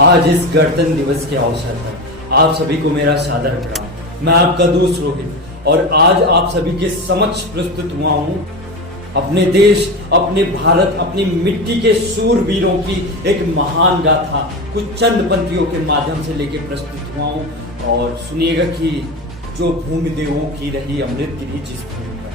आज इस गणतंत्र दिवस के अवसर पर आप सभी को मेरा सादर प्रणाम। मैं आपका दोस्त रोहित और आज आप सभी के समक्ष प्रस्तुत हुआ हूँ अपने देश, अपने भारत, अपनी मिट्टी के शूरवीरों की एक महान गाथा कुछ चंद पंक्तियों के माध्यम से लेके प्रस्तुत हुआ हूँ। और सुनिएगा कि जो भूमि देवों की रही अमृत गिरी जिस भूमि पर,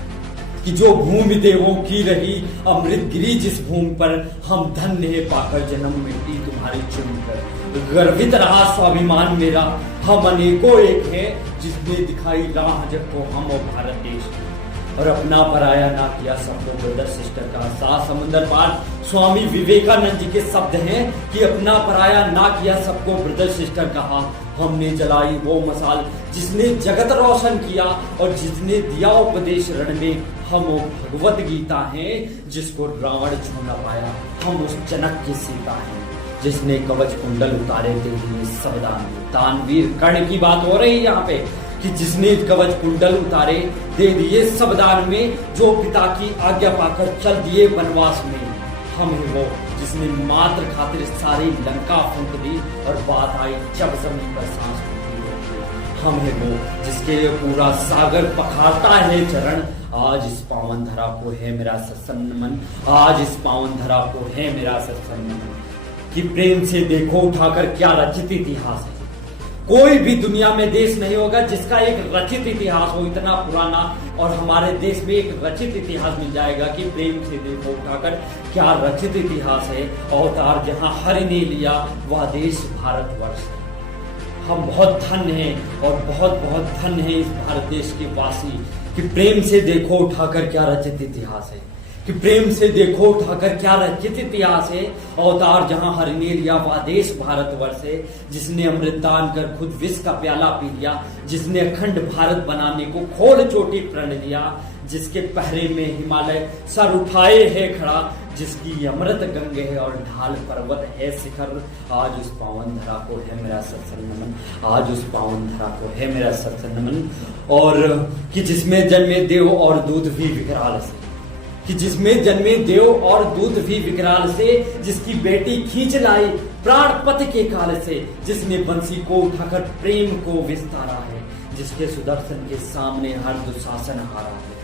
कि जो भूमि देवों की रही अमृत गिरी जिस भूमि पर, हम धन्य है पाकर जन्म मिट्टी तुम्हारी चुनकर। गर्वित रहा स्वाभिमान मेरा, हम अनेकों एक है जिसने दिखाई राह जब को हम और भारत देश। और अपना पराया ना किया सबको ब्रदर सिस्टर का। सात समुंदर पार स्वामी विवेकानंद जी के शब्द हैं कि अपना पराया ना किया सबको ब्रदर सिस्टर कहा। हमने जलाई वो मसाल जिसने जगत रोशन किया और जिसने दिया उपदेश रण में। हम वो भगवत गीता हैं जिसको रावण छू न पाया। हम उस जनक की सीता हैं जिसने कवच कुंडल उतारे दे दिए सब दान। दानवीर कर्ण की बात हो रही है यहाँ पे कि जिसने कवच कुंडल उतारे दे दिए सब दान में, जो पिता की आज्ञा पाकर चल दिए वनवास में। हम है वो जिसने मात्र खातिर सारी लंका फूंक दी और बात आई जब जमीन पर सांस फूंकी। हम है वो जिसके पूरा सागर पखारता है चरण। आज इस पावन धरा को है मेरा सत्संग नमन। आज इस पावन धरा को है मेरा सत्संग नमन। कि प्रेम से देखो उठाकर क्या रचित इतिहास है। कोई भी दुनिया में देश नहीं होगा जिसका एक रचित इतिहास हो इतना पुराना। और हमारे देश में एक रचित इतिहास मिल जाएगा कि प्रेम से देखो उठाकर क्या रचित इतिहास है। अवतार जहां हरि ने लिया वह देश भारतवर्ष है। हम बहुत धन्य हैं और बहुत बहुत धन्य हैं इस भारत देश के वासी कि प्रेम से देखो उठाकर क्या रचित इतिहास है। कि प्रेम से देखो उठाकर क्या रचित इतिहास है। अवतार जहां हरि ने लिया वह देश भारतवर्ष है। जिसने अमृत दान कर खुद विष का प्याला पी लिया। जिसने अखंड भारत बनाने को खोल चोटी प्रण लिया। जिसके पहरे में हिमालय सर उठाए है खड़ा। जिसकी अमृत गंगे है और ढाल पर्वत है शिखर। आज उस पावन धरा को है मेरा सत्संग नमन। आज उस पावन धरा को है मेरा सत्संग नमन। और कि जिसमें जन्मे देव और दूध भी विकराल से, कि जिसमें जन्मे देव और दूध भी विकराल से। जिसकी बेटी खींच लाई प्राण पति के काल से। जिसने बंसी को उठाकर प्रेम को विस्तारा है। जिसके सुदर्शन के सामने हर दुशासन हारा है।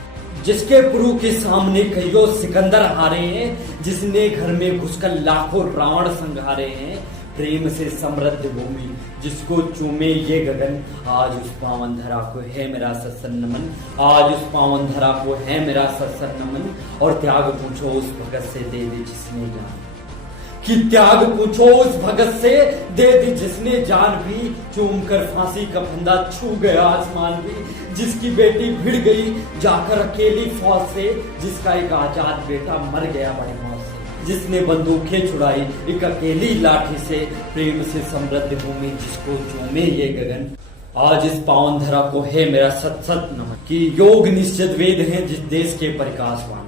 जिसके पुरु के सामने कईयों सिकंदर हारे हैं। जिसने घर में घुसकर लाखों रावण संघारे हैं। प्रेम से समृद्ध भूमि जिसको चूमे ये गगन। आज उस पावन धरा को है मेरा सत्संग नमन। आज उस पावन धरा को है मेरा सत्संग नमन। और त्याग पूछो उस भगत से दे दी जिसने जान। कि त्याग पूछो उस भगत से दे दी जिसने जान भी। चूम कर फांसी का फंदा छू गया आसमान भी। जिसकी बेटी भिड़ गई जाकर अकेली फौज से। जिसका एक आजाद बेटा मर गया बड़ी मौत से। जिसने बंदूकें छुड़ाई एक अकेली लाठी से। प्रेम से समृद्ध भूमि जिसको चूमे ये गगन। आज इस पावन धरा को है मेरा सत सत नमन। कि योग निश्चित वेद हैं जिस देश के परिकाशवान।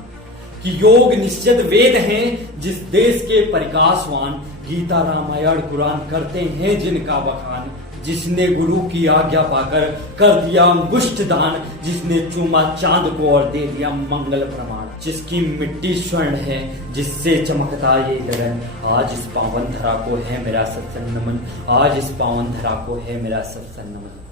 कि योग निश्चित वेद हैं जिस देश के परिकाशवान। गीता रामायण कुरान करते हैं जिनका बखान। जिसने गुरु की आज्ञा पाकर कर दिया अंगुष्ठ दान। जिसने चूमा चांद को और दे दिया मंगल प्रमाण। जिसकी मिट्टी स्वर्ण है जिससे चमकता ये गगन। आज इस पावन धरा को है मेरा सत्संग नमन। आज इस पावन धरा को है मेरा सत्संग नमन।